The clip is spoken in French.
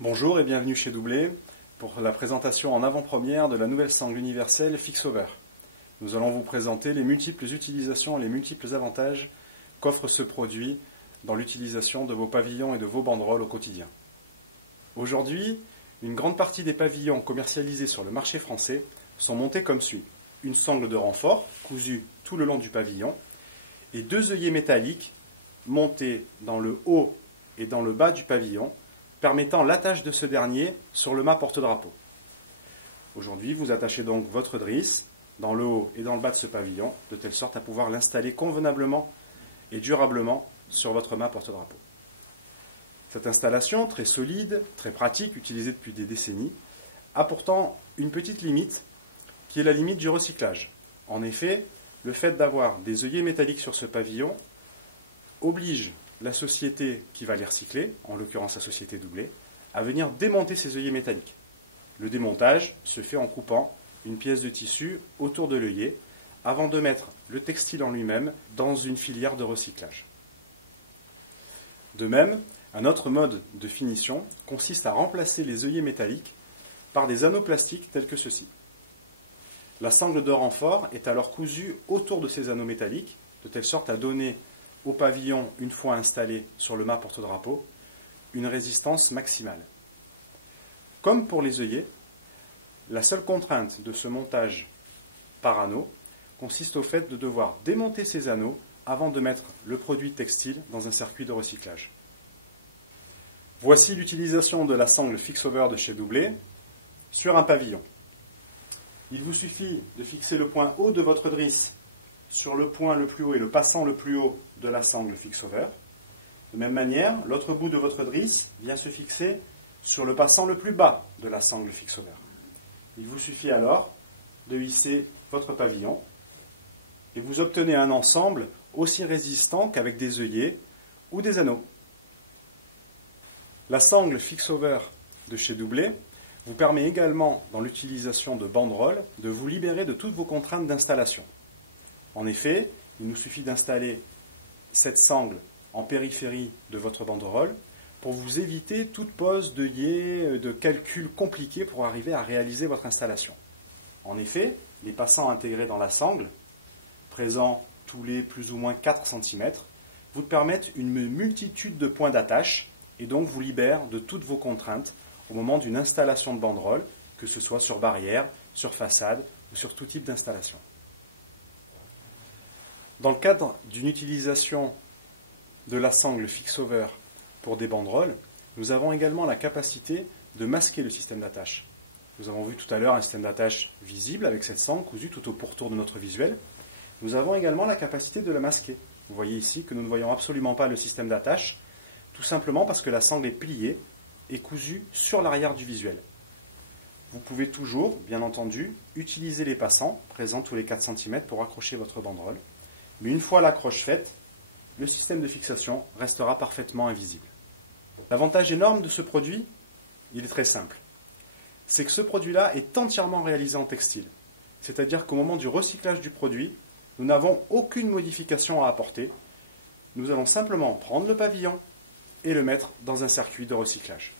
Bonjour et bienvenue chez Doublet pour la présentation en avant-première de la nouvelle sangle universelle Fixover. Nous allons vous présenter les multiples utilisations et les multiples avantages qu'offre ce produit dans l'utilisation de vos pavillons et de vos banderoles au quotidien. Aujourd'hui, une grande partie des pavillons commercialisés sur le marché français sont montés comme suit. Une sangle de renfort cousue tout le long du pavillon et deux œillets métalliques montés dans le haut et dans le bas du pavillon, permettant l'attache de ce dernier sur le mât porte-drapeau. Aujourd'hui, vous attachez donc votre drisse dans le haut et dans le bas de ce pavillon, de telle sorte à pouvoir l'installer convenablement et durablement sur votre mât porte-drapeau. Cette installation, très solide, très pratique, utilisée depuis des décennies, a pourtant une petite limite, qui est la limite du recyclage. En effet, le fait d'avoir des œillets métalliques sur ce pavillon oblige la société qui va les recycler, en l'occurrence la société Doublet, à venir démonter ces œillets métalliques. Le démontage se fait en coupant une pièce de tissu autour de l'œillet avant de mettre le textile en lui-même dans une filière de recyclage. De même, un autre mode de finition consiste à remplacer les œillets métalliques par des anneaux plastiques tels que ceux-ci. La sangle de renfort est alors cousue autour de ces anneaux métalliques, de telle sorte à donner au pavillon, une fois installé sur le mât porte-drapeau, une résistance maximale. Comme pour les œillets, la seule contrainte de ce montage par anneau consiste au fait de devoir démonter ces anneaux avant de mettre le produit textile dans un circuit de recyclage. Voici l'utilisation de la sangle Fixover de chez Doublet sur un pavillon. Il vous suffit de fixer le point haut de votre drisse sur le point le plus haut et le passant le plus haut de la sangle Fixover. De même manière, l'autre bout de votre drisse vient se fixer sur le passant le plus bas de la sangle Fixover. Il vous suffit alors de hisser votre pavillon et vous obtenez un ensemble aussi résistant qu'avec des œillets ou des anneaux. La sangle Fixover de chez Doublet vous permet également, dans l'utilisation de banderoles, de vous libérer de toutes vos contraintes d'installation. En effet, il nous suffit d'installer cette sangle en périphérie de votre banderole pour vous éviter toute pose d'œillets, de calculs compliqués pour arriver à réaliser votre installation. En effet, les passants intégrés dans la sangle, présents tous les plus ou moins 4 cm, vous permettent une multitude de points d'attache et donc vous libèrent de toutes vos contraintes au moment d'une installation de banderole, que ce soit sur barrière, sur façade ou sur tout type d'installation. Dans le cadre d'une utilisation de la sangle Fixover pour des banderoles, nous avons également la capacité de masquer le système d'attache. Nous avons vu tout à l'heure un système d'attache visible avec cette sangle cousue tout au pourtour de notre visuel. Nous avons également la capacité de la masquer. Vous voyez ici que nous ne voyons absolument pas le système d'attache, tout simplement parce que la sangle est pliée et cousue sur l'arrière du visuel. Vous pouvez toujours, bien entendu, utiliser les passants, présents tous les 4 cm, pour accrocher votre banderole. Mais une fois l'accroche faite, le système de fixation restera parfaitement invisible. L'avantage énorme de ce produit, il est très simple. C'est que ce produit-là est entièrement réalisé en textile. C'est-à-dire qu'au moment du recyclage du produit, nous n'avons aucune modification à apporter. Nous allons simplement prendre le pavillon et le mettre dans un circuit de recyclage.